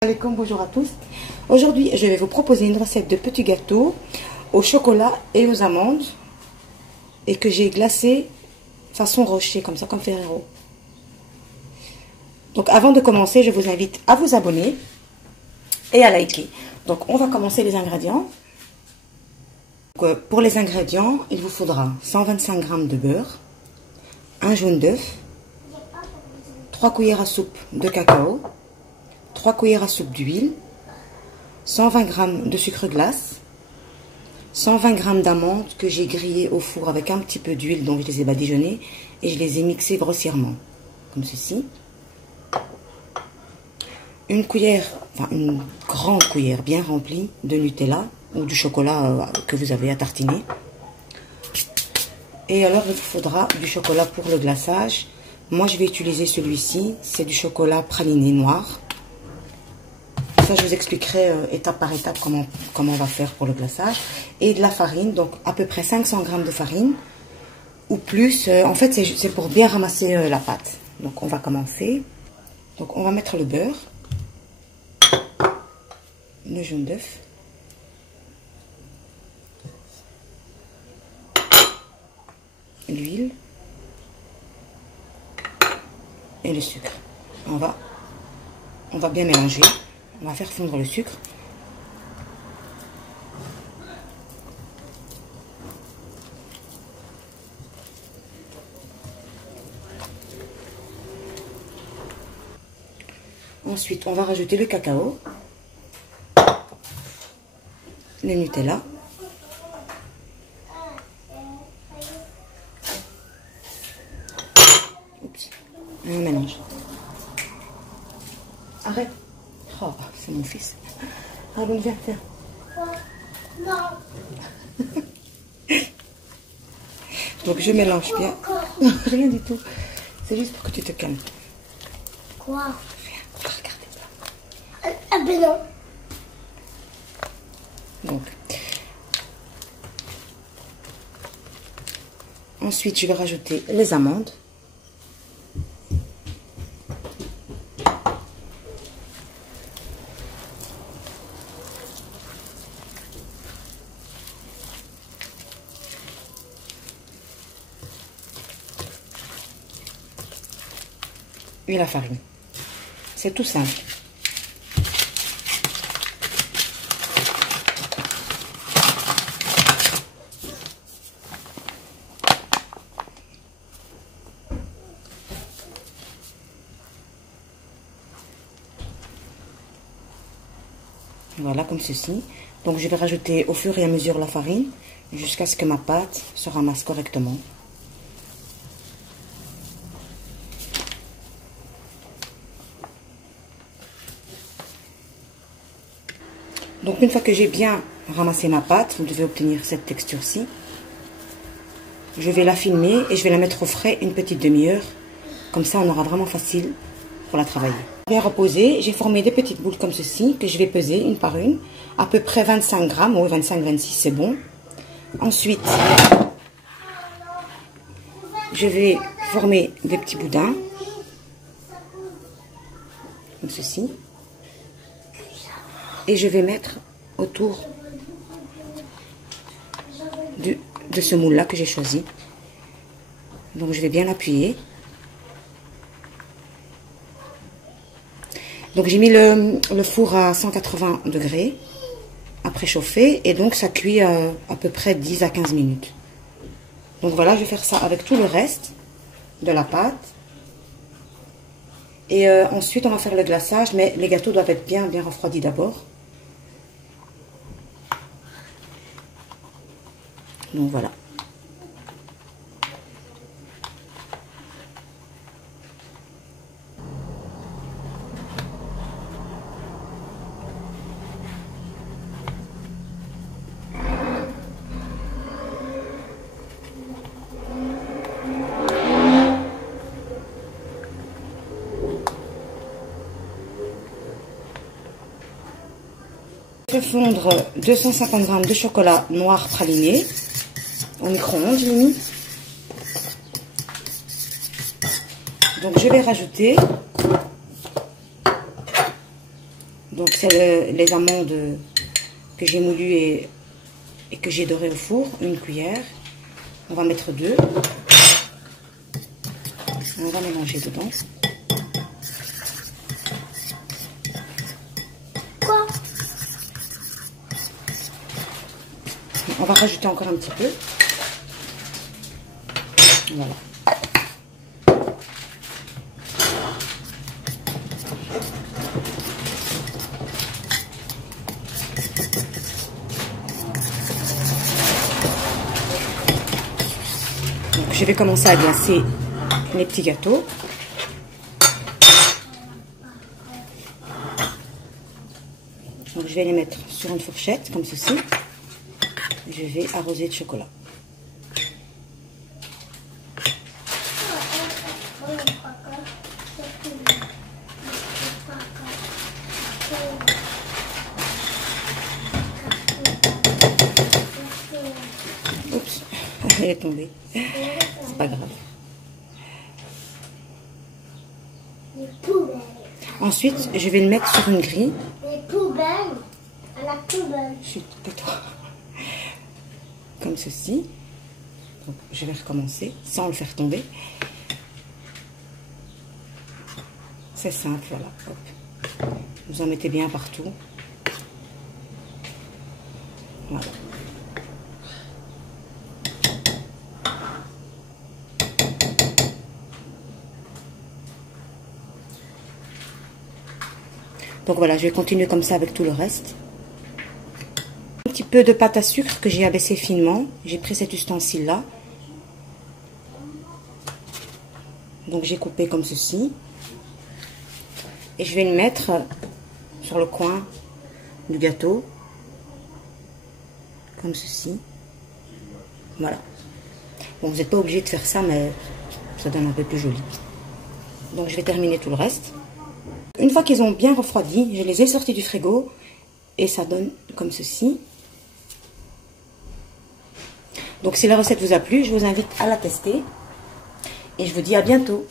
Alaikum, bonjour à tous. Aujourd'hui, je vais vous proposer une recette de petits gâteaux au chocolat et aux amandes et que j'ai glacé façon rocher, comme ça, comme Ferrero. Donc, avant de commencer, je vous invite à vous abonner et à liker. Donc, on va commencer les ingrédients. Donc, pour les ingrédients, il vous faudra 125 g de beurre, un jaune d'œuf, 3 cuillères à soupe de cacao, 3 cuillères à soupe d'huile, 120 g de sucre glace, 120 g d'amandes que j'ai grillées au four avec un petit peu d'huile, donc je les ai badigeonnées et je les ai mixées grossièrement, comme ceci. Une grande cuillère bien remplie de Nutella ou du chocolat que vous avez à tartiner. Et alors il vous faudra du chocolat pour le glaçage. Moi je vais utiliser celui-ci, c'est du chocolat praliné noir. Ça, je vous expliquerai étape par étape comment on va faire pour le glaçage. Et de la farine, donc à peu près 500 g de farine ou plus. En fait, c'est pour bien ramasser la pâte. Donc, on va commencer. Donc, on va mettre le beurre, le jaune d'œuf, l'huile et le sucre. On va bien mélanger. On va faire fondre le sucre. Ensuite, on va rajouter le cacao, le Nutella, et on mélange. Arrête. Oh, c'est mon fils. Allons, viens, viens. Non. Donc, je mélange bien. Non, rien du tout. C'est juste pour que tu te calmes. Quoi? Viens, regardez. Ah ben non. Donc. Ensuite, je vais rajouter les amandes. Et la farine. C'est tout simple. Voilà, comme ceci. Donc, je vais rajouter au fur et à mesure la farine jusqu'à ce que ma pâte se ramasse correctement. Donc, une fois que j'ai bien ramassé ma pâte, vous devez obtenir cette texture-ci. Je vais la filmer et je vais la mettre au frais une petite demi-heure. Comme ça, on aura vraiment facile pour la travailler. Bien reposée, j'ai formé des petites boules comme ceci que je vais peser une par une. À peu près 25 g, ou 25-26, c'est bon. Ensuite, je vais former des petits boudins. Comme ceci. Et je vais mettre autour de ce moule-là que j'ai choisi. Donc, je vais bien l'appuyer. Donc, j'ai mis le four à 180 degrés à préchauffer. Et donc, ça cuit à peu près 10 à 15 minutes. Donc, voilà, je vais faire ça avec tout le reste de la pâte. Et ensuite, on va faire le glaçage. Mais les gâteaux doivent être bien refroidis d'abord. Donc voilà. Je vais fondre 250 g de chocolat noir praliné au micro-ondes, j'ai mis. Donc je vais rajouter Donc c'est les amandes que j'ai moulues et que j'ai dorées au four, une cuillère. On va mettre 2. On va mélanger dedans. Quoi? On va rajouter encore un petit peu. Voilà. Donc, je vais commencer à glacer les petits gâteaux. Donc, je vais les mettre sur une fourchette comme ceci. Je vais arroser de chocolat. Oups, elle est tombée. C'est pas grave. Les poubelles. Ensuite, je vais le mettre sur une grille. Les poubelles. À la poubelle. Chut, tais-toi. Comme ceci. Donc, je vais recommencer sans le faire tomber. C'est simple, voilà. Hop. Vous en mettez bien partout. Voilà. Donc voilà, je vais continuer comme ça avec tout le reste. Un petit peu de pâte à sucre que j'ai abaissé finement. J'ai pris cet ustensile-là. Donc j'ai coupé comme ceci. Et je vais le mettre sur le coin du gâteau. Comme ceci. Voilà. Bon, vous n'êtes pas obligé de faire ça, mais ça donne un peu plus joli. Donc je vais terminer tout le reste. Une fois qu'ils ont bien refroidi, je les ai sortis du frigo. Et ça donne comme ceci. Donc si la recette vous a plu, je vous invite à la tester. Et je vous dis à bientôt.